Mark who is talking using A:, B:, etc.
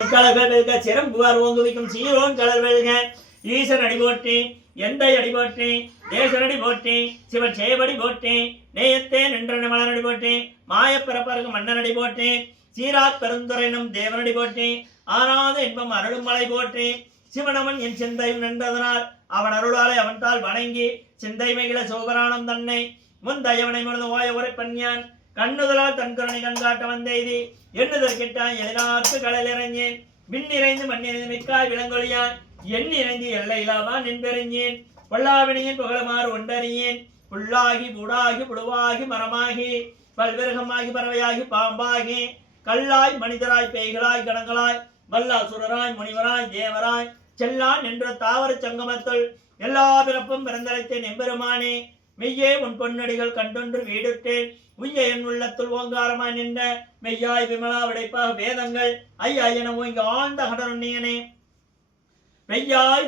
A: கலர்கள் வெல்க சிறம்புவார் ஓங்குவிக்கும் சீரோன் கலர் வெல்க ஈசன் அடி போற்றி எந்தை அடி போற்றி தேசனடி போற்றி சிவன் சேவடி போற்றி நேயத்தே நின்றன மலரடி போற்றி மாயப்பிறப்பருக்கு மன்னனடி போற்றி சீராத் பெருந்துரைனும் தேவனடி போற்றி ஆனாத இன்பம் அருளும் மலை போற்றி சிவனவன் என் சிந்தையும் நின்றதனால் அவன் அருளாலை அவன்தால் வணங்கி சிந்தை மிகில சோபரானம் தன்னை முன் தயவனை மனது ஓய உரைப்பன்யான் கண்ணுதலால் தன் கருணை கண்காட்ட வந்தெய்தி எண்ணுதல் கிட்டான் எதிரார்க்கு கடல் இறங்கேன் விண் நிறைந்து மண் நிறைந்து மிக்காய் விலங்கொழியான். எண் நிறைந்து எல்லை இல்லாமா நின்பெறிஞ்சேன் பொல்லாவினியின் புகழமாறு ஒன்றறியேன். புல்லாகி புடாகி புழுவாகி மரமாகி பல்விரகமாகி பறவையாகி பாம்பாகி கல்லாய் மனிதராய் பேய்களாய் கணங்களாய் வல்லாசுரராய் முனிவராய் தேவராய் செல்லான் என்ற தாவர சங்கமத்துள் எல்லா பிறப்பும் பிறந்தழைத்தேன் எம்பெருமானே. மெய்யே உன் பொன்னடிகள் கண்டொன்று வீடுற்றேன் உய்ய என் உள்ளத்துள் ஓங்காரமாய் நின்ற மெய்யாய் விமலா விடைப்பாக வேதங்கள். ஐயா என ஓய்ங்க ஆழ்ந்த கடனுண்ணியனே மெய்யாய்